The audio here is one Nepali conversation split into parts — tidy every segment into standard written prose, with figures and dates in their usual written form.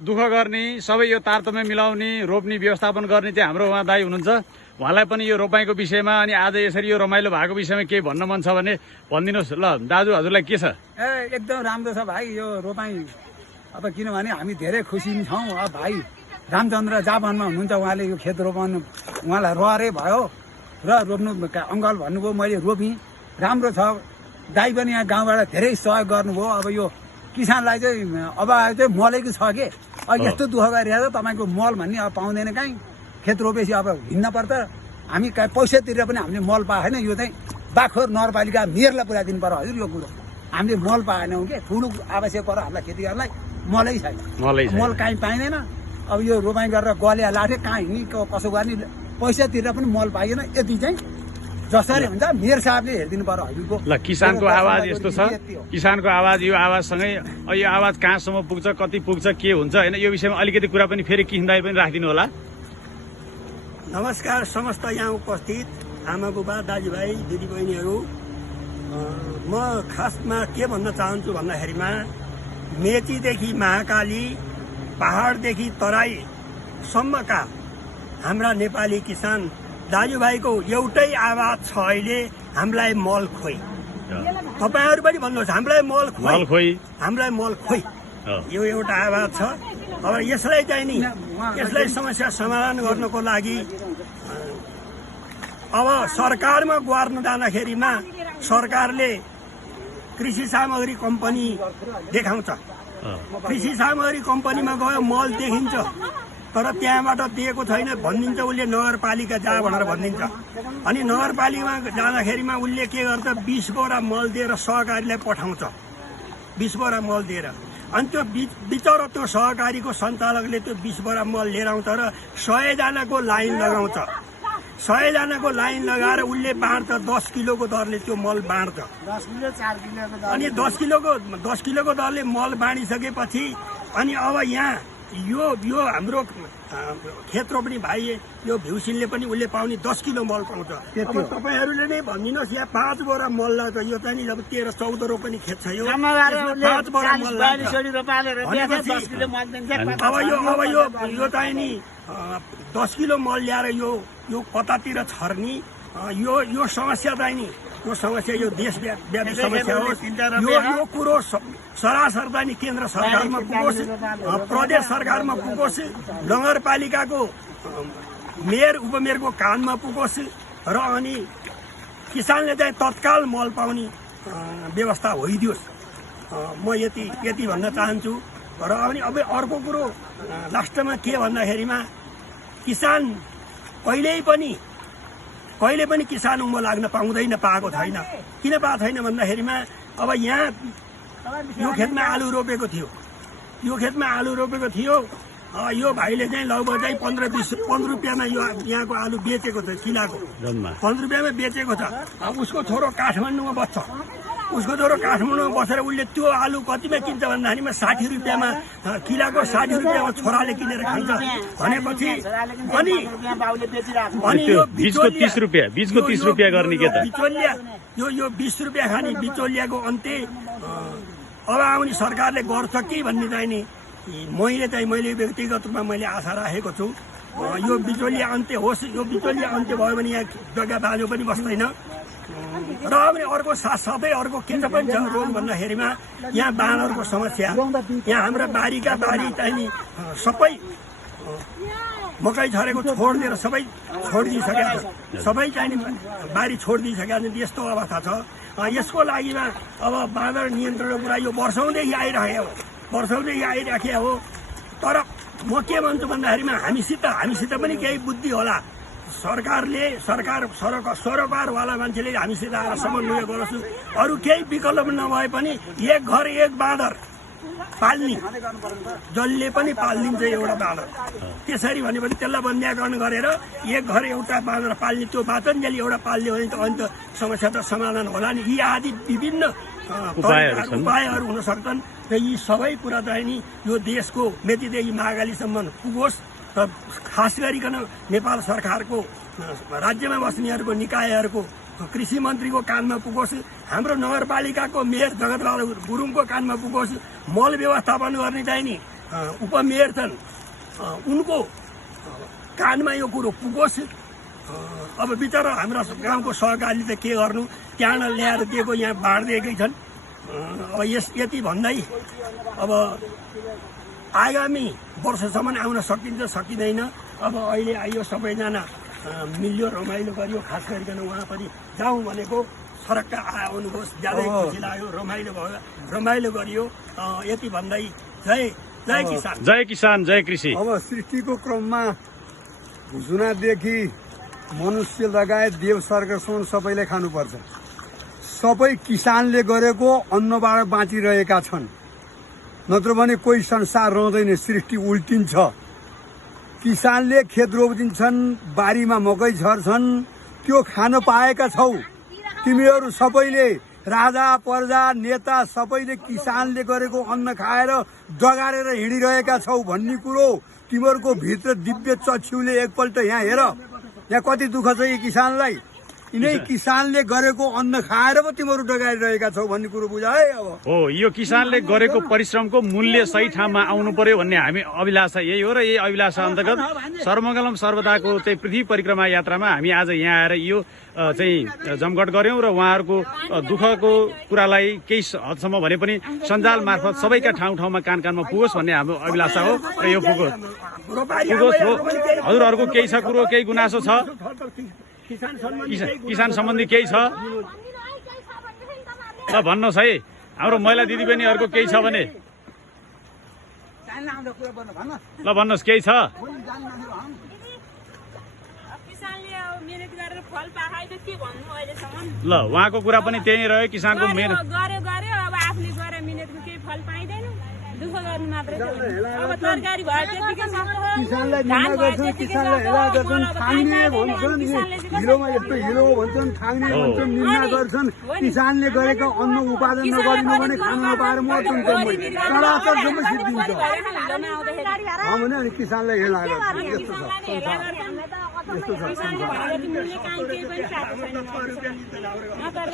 दुःख गर्ने, सबै यो तारतम्य मिलाउने, रोप्ने व्यवस्थापन गर्ने चाहिँ हाम्रो उहाँ दाइ हुनुहुन्छ। उहाँलाई पनि यो रोपाइँको विषयमा अनि आज यसरी यो रमाइलो भएको विषयमा केही भन्न मन छ भने भनिदिनुहोस्। ल दाजु, हजुरलाई के छ? एकदम राम्रो छ भाइ यो रोपाइँ। अब किनभने हामी धेरै खुसी छौँ। अब भाइ रामचन्द्र जापानमा हुनुहुन्छ, उहाँले यो खेत रोपाउनु उहाँलाई रहरै भयो र रोप्नु अङ्कल भन्नुभयो, मैले रोपेँ, राम्रो छ। दाइ पनि यहाँ गाउँबाट धेरै सहयोग गर्नुभयो। अब यो किसानलाई चाहिँ अब चाहिँ मलैको छ के, अब यस्तो दुःख गरिरहेको तपाईँको मल भन्ने अब पाउँदैन कहीँ। खेत रोपेपछि अब हिँड्न पर्छ। हामी कहीँ पैसा तिरेर पनि हामीले मल पाएन। यो चाहिँ बाखोर नगरपालिका मेयरलाई पुऱ्याइदिनु पर्यो हजुर यो कुरो। हामीले मल पाएनौँ कि ठुलो आवश्यक पर्यो हामीलाई खेती गर्नलाई, मलै छैन। मल कहीँ पाइँदैन। अब यो रोपाइँ गरेर गलिया लाठे कहाँ हिँड्ने कसो गर्ने, पैसा तिरेर पनि मल पाइएन। यति चाहिँ जसरी हुन्छ मेयर साहबले हेरिदिनु पर्यो हजुरको। ल किसानको आवाज यस्तो छ, किसानको आवाज यो आवाजसँगै यो आवाज कहाँसम्म पुग्छ, कति पुग्छ, के हुन्छ होइन, यो विषयमा अलिकति कुरा पनि फेरि किसन दाइ पनि राखिदिनु होला। नमस्कार समस्त यहाँ उपस्थित आमा बुबा दाजुभाइ दिदीबहिनीहरू। म खासमा के भन्न चाहन्छु भन्दाखेरिमा मेचीदेखि महाकाली, पहाडदेखि तराईसम्मका हाम्रा नेपाली किसान दाजुभाइको एउटै आवाज छ अहिले, हामीलाई मल खोइ। तपाईँहरू पनि भन्नुहोस्, हामीलाई मल खोइ, हामीलाई मल खोइ, यो एउटा आवाज छ। अब यसलाई चाहिँ नि यसलाई समस्या समाधान गर्नको लागि अब सरकारमा गुहार्न जाँदाखेरिमा सरकारले कृषि सामग्री कम्पनी देखाउँछ। कृषि सामग्री कम्पनीमा गयो मल देखिन्छ, तर त्यहाँबाट दिएको छैन भनिदिन्छ उसले, नगरपालिका जा भनेर भनिदिन्छ। अनि नगरपालिकामा जाँदाखेरिमा उसले के गर्छ, 20 बोरा मल दिएर सहकारीलाई पठाउँछ, 20 बोरा मल दिएर। अनि त्यो बिचरा त्यो सहकारीको सञ्चालकले त्यो 20 बोरा मल लिएर आउँछ र 100 जनाको लाइन लगाउँछ। 100 जनाको लाइन लगाएर उसले बाँड्छ, 10 किलोको दरले त्यो मल बाँड्छ। अनि 10 किलोको दरले मल बाँडिसकेपछि अनि अब यहाँ यो हाम्रो खेत रोप्ने भाइ यो भ्युसिनले पनि उसले पाउने 10 किलो मल पाउँछ। अब तपाईँहरूले नै भनिदिनुहोस्, यहाँ 5 बोरा मल लाग्छ। यो चाहिँ नि अब 13-14 रोपनी खेत छ यो, 5 बोरा मल लाग्छ। अब यो चाहिँ नि 10 किलो मल ल्याएर यो कतातिर छर्नी, यो समस्या चाहिँ नि यो समस्या यो देशव्यापी समस्या हो। यो कुरो सरासर चाहिँ नि केन्द्र सरकारमा पुगोस्, प्रदेश सरकारमा पुगोस्, नगरपालिकाको मेयर उपमेयरको कानमा पुगोस् र अनि किसानले चाहिँ तत्काल मल पाउने व्यवस्था होइदियोस्। म यति भन्न चाहन्छु। र अनि अब अर्को कुरो लास्टमा के भन्दाखेरिमा किसान कहिले पनि किसान उँभो लाग्न पाएको छैन। किन पाएको छैन भन्दाखेरिमा अब यहाँ यो खेतमा आलु रोपेको थियो, यो भाइले चाहिँ लगभग चाहिँ 15 रुपियाँमा यो यहाँको आलु बेचेको छ, किलाको 15 रुपियाँमा बेचेको छ। उसको छोरो काठमाडौँमा बस्छ, बसेर उसले त्यो आलु कतिमा किन्छ भन्दाखेरिमा 60 रुपियाँमा किलाको, 60 रुपियाँमा छोराले किनेर खान्छ भनेपछि अनि यो बीचको 30 रुपियाँ गर्ने के त बिचौलिया यो 20 रुपियाँ खाने बिचौलियाको अन्त्य अब आउने सरकारले गर्छ कि भन्ने चाहिँ नि मैले व्यक्तिगत रूपमा मैले आशा राखेको छु। यो बिचौलिया अन्त्य होस्। यो बिचौलिया अन्त्य भयो भने यहाँ जग्गा बाँझो पनि बस्दैन। र पनि अर्को साथसाथै अर्को के पनि छ रोग भन्दाखेरिमा यहाँ बाँदरको समस्या। यहाँ हाम्रा बारीका बारी चाहिँ नि सबै मकै छरेको छोडिदिएर सबै छोडिदिइसकेका छ, सबै चाहिँ बारी छोडिदिइसकेका छन्। यस्तो अवस्था छ। यसको लागिमा अब बाँदर नियन्त्रणको कुरा यो वर्षौँदेखि आइराखेको हो। तर म के भन्छु भन्दाखेरिमा हामीसित पनि केही बुद्धि होला। सरकारवाला मान्छेले हामीसित आएर समन्वय गरोस्। अरू केही विकल्प नभए पनि एक घर एक बाँदर पाल्ने, जसले पनि पालिदिन्छ एउटा बाँदर। त्यसरी भनेपछि त्यसलाई बन्ध्याकरण गरेर एक घर एउटा बाँदर पाल्ने, त्यो बाँचन्जेली एउटा पाल्ने भने त अन्त समस्या त समाधान होला नि। यी आदि विभिन्न उपायहरू हुन सक्छन् र यी सबै कुरा चाहिँ नि यो देशको मेचीदेखि महाकालीसम्म पुगोस् र खास गरिकन नेपाल सरकारको राज्यमा बस्नेहरूको निकायहरूको कृषि मन्त्रीको कानमा पुगोस्, हाम्रो नगरपालिकाको मेयर जगतबहादुर गुरुङको कानमा पुगोस्। मल व्यवस्थापन गर्ने चाहिँ नि उपमेयर छन् उनको कानमा यो कुरो पुगोस्। अब बिचरा हाम्रा गाउँको सहकारीले त के गर्नु, त्यहाँ ल्याएर दिएको यहाँ बाँडिदिएकै छन्। अब यति भन्दै अब आगामी वर्षसम्म आउन सकिन्छ सकिँदैन। अब अहिले आइयो सबैजना मिल्यो रमाइलो गरियो, खास गरिकन उहाँ पनि जाउँ भनेको सरक्क आउनुहोस्, ज्यादै खुसी लाग्यो, रमाइलो भयो, रमाइलो गरियो। यति भन्दै जय जय किसान, जय किसान, जय कृषि। अब सृष्टिको क्रममा घुसुनादेखि मनुष्य लगायत देव स्वर्गसम्म सबैले खानुपर्छ। सबै किसानले गरेको अन्नबाट बाँचिरहेका छन्, नत्र भने कोही संसार रहँदैन, सृष्टि उल्टिन्छ। किसानले खेत रोपिदिन्छन्, बारीमा मकै झर्छन्, त्यो खान पाएका छौ। तिमीहरू सबैले, राजा प्रजा नेता सबैले किसानले गरेको अन्न खाएर डगारेर हिँडिरहेका छौ भन्ने कुरो तिमीहरूको भित्र दिव्य चक्षुले एकपल्ट यहाँ हेर। यहाँ कति दुःख छ यी किसानलाई। यिनै किसानले गरेको अन्न खाएर पो तिमीहरू डगाइरहेका छौ भन्ने कुरो बुझ है। अब हो, यो किसानले गरेको परिश्रमको मूल्य सही ठाउँमा आउनु पर्यो भन्ने हामी अभिलाषा यही हो। र यही अभिलाषा अन्तर्गत सर्वमङ्गलम सर्वदाको चाहिँ पृथ्वी परिक्रमा यात्रामा हामी आज यहाँ आएर यो चाहिँ जमघट गऱ्यौँ र उहाँहरूको दुःखको कुरालाई केही हदसम्म भने पनि सञ्जाल मार्फत सबैका ठाउँ ठाउँमा कान कानमा पुगोस् भन्ने हाम्रो अभिलाषा हो। र यो पुगोस् हो। हजुरहरूको केही छ कुरो, केही गुनासो छ, किसान सम्बन्धी केही छ ल भन्नुहोस् है। हाम्रो महिला दिदीबहिनीहरूको केही छ भने ल भन्नुहोस्, केही छ? ल उहाँको कुरा पनि त्यही रह्यो, किसानको मेहनत गर्यो अब आफूले गरे मिहिनेतको केही फल पाइँदैन, दुःख गर्नु मात्रै छ। अब तरकारी भयो त्यतिकै छ, किसानलाई निन्दा गर्छन्, किसानलाई हेला गर्छन्, ठाङ्ने भन्छन्, हिलोमा यस्तो हिलो भन्छन्, ठाङ्ने भन्छन्, निन्दा गर्छन्। किसानले गरेको अन्न उत्पादन नगरिनु भने खानु नपाएर मर्छन् जम्मै, चराचर जम्मै सिद्धिन्छ भने अनि किसानलाई हेला गर्छन्। यस्तो छ यस्तो छ।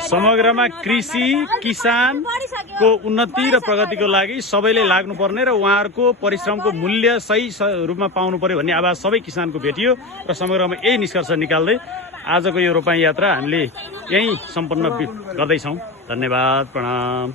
समग्रमा कृषि किसानको उन्नति र प्रगतिको लागि सबैले लाग्नुपर्ने र उहाँहरूको परिश्रमको मूल्य सही रूपमा पाउनु पर्यो भन्ने आवाज सबै किसानको भेटियो। र समग्रमा यही निष्कर्ष निकाल्दै आजको यो रोपाइँ यात्रा हामीले यहीँ सम्पन्न गर्दैछौँ। धन्यवाद, प्रणाम।